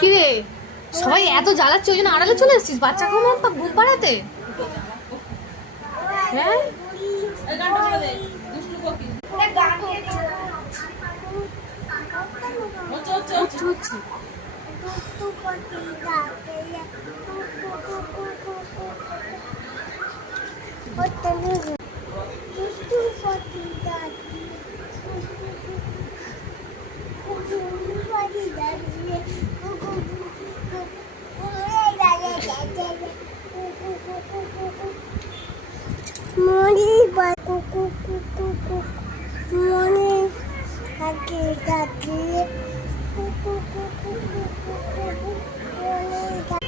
কি রে সবাই এত জ্বালাচ্ছে ওই জন্য আড়ালে চলে এসেছিস বাচ্চা ঘুম পাড়াতে? হ্যাঁ মনে কুকু কুকু মনে আগে ডাকলে কুকু কুকু কুকু মনে